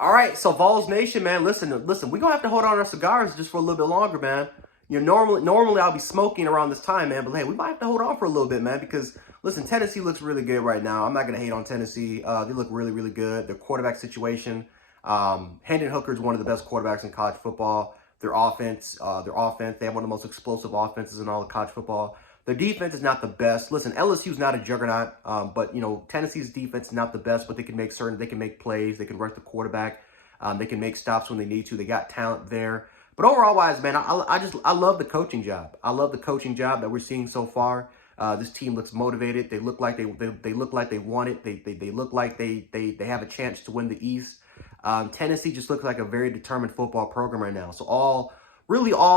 All right, so Vols Nation, man, listen, we're gonna have to hold on our cigars just for a little bit longer, man. Normally I'll be smoking around this time, man, but hey, we might have to hold on for a little bit, man, because listen, Tennessee looks really good right now. I'm not gonna hate on Tennessee. They look really, really good. Their quarterback situation, Hendon Hooker is one of the best quarterbacks in college football. Their offense, they have one of the most explosive offenses in all of college football. Their defense is not the best. Listen, LSU's not a juggernaut, but Tennessee's defense is not the best, but they can make plays, they can rush the quarterback, they can make stops when they need to. They got talent there. But overall wise, man, I love the coaching job. I love the coaching job that we're seeing so far. This team looks motivated. They look like they look like they want it. They look like they have a chance to win the East. Tennessee just looks like a very determined football program right now. So all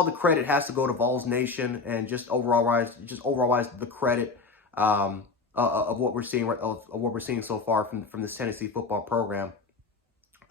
the credit has to go to Vols Nation, and just overall wise the credit of what we're seeing of what we're seeing so far from this Tennessee football program.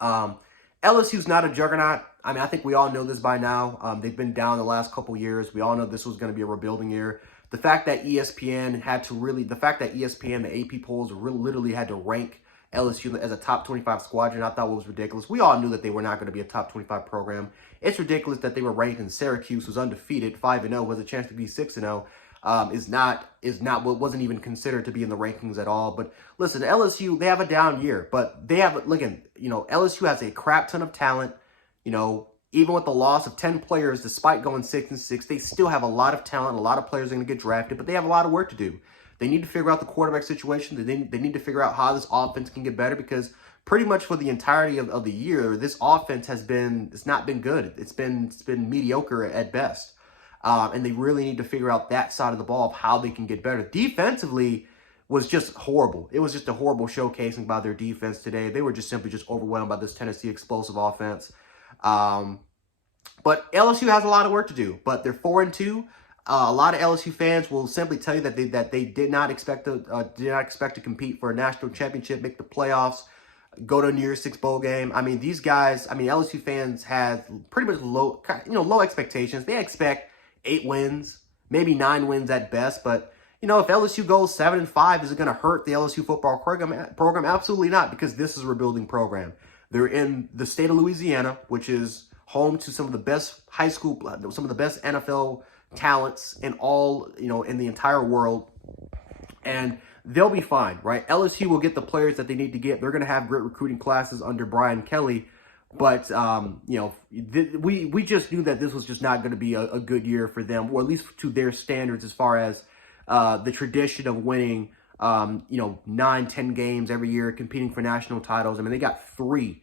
LSU's not a juggernaut. I mean, I think we all know this by now. They've been down the last couple years. We all know this was going to be a rebuilding year. The fact that ESPN, the AP polls literally had to rank LSU as a top 25 squadron, I thought was ridiculous. We all knew that they were not going to be a top 25 program. It's ridiculous that they were ranked in Syracuse, who's undefeated, 5-0, who has a chance to be 6-0, wasn't even considered to be in the rankings at all. But listen, LSU, they have a down year, but they have, LSU has a crap ton of talent. Even with the loss of 10 players, despite going 6-6, they still have a lot of talent. A lot of players are going to get drafted, but they have a lot of work to do. They need to figure out the quarterback situation. They need to figure out how this offense can get better, because pretty much for the entirety of the year, this offense it's not been good. It's been mediocre at best. And they really need to figure out that side of the ball of how they can get better. Defensively was just horrible. It was just a horrible showcasing by their defense today. They were just simply overwhelmed by this Tennessee explosive offense. But LSU has a lot of work to do, but they're 4-2. A lot of LSU fans will simply tell you that they did not expect to compete for a national championship, make the playoffs, go to a New Year's Six bowl game. I mean, these guys. I mean, LSU fans had pretty much low expectations. They expect 8 wins, maybe 9 wins at best. But if LSU goes 7-5, is it going to hurt the LSU football program? Absolutely not, because this is a rebuilding program. They're in the state of Louisiana, which is home to some of the best high school, some of the best NFL talents in the entire world, and they'll be fine, right? LSU will get the players that they need to get. They're going to have great recruiting classes under Brian Kelly, but we just knew that this was just not going to be a good year for them, or at least to their standards, as far as the tradition of winning 9-10 games every year, competing for national titles. I mean, they got 3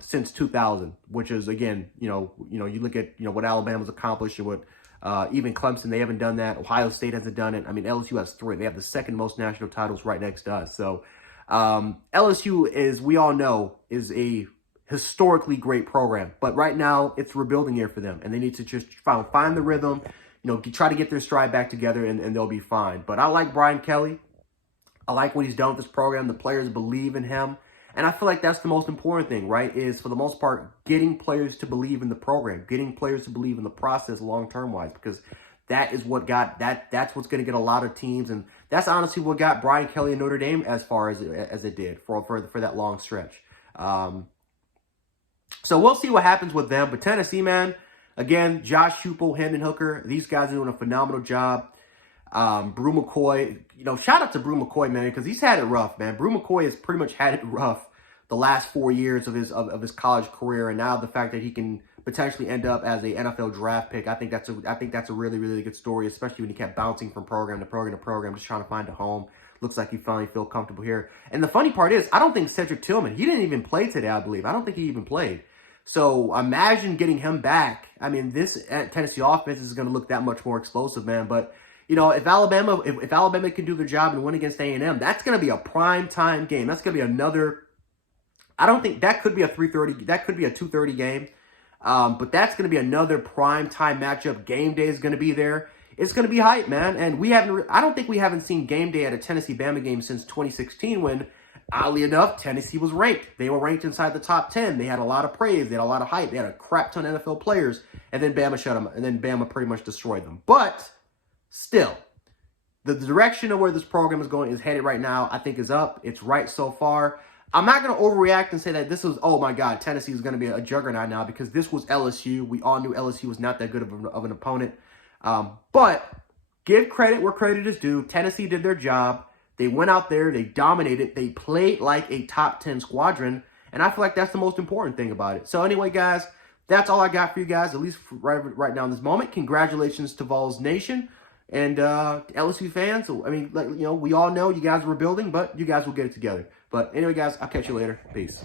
since 2000, which is, again, you look at what Alabama's accomplished, and what even Clemson, they haven't done that. Ohio State hasn't done it. I mean, LSU has 3. They have the second most national titles right next to us. So LSU, we all know, is a historically great program. But right now, it's a rebuilding year for them, and they need to just find the rhythm, try to get their stride back together, and they'll be fine. But I like Brian Kelly. I like what he's done with this program. The players believe in him. And I feel like that's the most important thing, right? Is, for the most part, getting players to believe in the program, getting players to believe in the process long-term wise, because that is what that's what's going to get a lot of teams. And that's honestly what got Brian Kelly and Notre Dame as far as it did for that long stretch. So we'll see what happens with them. But Tennessee, man, again, Josh Heupel, Hendon Hooker, these guys are doing a phenomenal job. Brew McCoy, shout out to Brew McCoy, man, because he's had it rough, man. Brew McCoy has pretty much had it rough the last 4 years of his college career, and now the fact that he can potentially end up as a NFL draft pick, I think that's a really, really good story, especially when he kept bouncing from program to program, just trying to find a home. Looks like he finally feels comfortable here. And the funny part is, I don't think Cedric Tillman, he didn't even play today, I believe. I don't think he even played. So imagine getting him back. I mean, this Tennessee offense is going to look that much more explosive, man. But if Alabama can do their job and win against A&M, that's going to be a prime time game. That's going to be another. I don't think that could be a 3:30. That could be a 2:30 game. But that's going to be another prime time matchup. Game day is going to be there. It's going to be hype, man. And I don't think we haven't seen game day at a Tennessee Bama game since 2016, when, oddly enough, Tennessee was ranked. They were ranked inside the top 10. They had a lot of praise. They had a lot of hype. They had a crap ton of NFL players. And then Bama shut them. And then Bama pretty much destroyed them. But still, the direction of where this program is headed right now, I think, is up. It's right so far. I'm not going to overreact and say that this was, oh my God, Tennessee is going to be a juggernaut now, because this was LSU. We all knew LSU was not that good of an opponent. But give credit where credit is due. Tennessee did their job. They went out there. They dominated. They played like a top 10 squadron. And I feel like that's the most important thing about it. So anyway, guys, that's all I got for you guys, at least right now in this moment. Congratulations to Vols Nation. And LSU fans, I mean, we all know you guys were building, but you guys will get it together. But anyway, guys, I'll catch you later. Peace.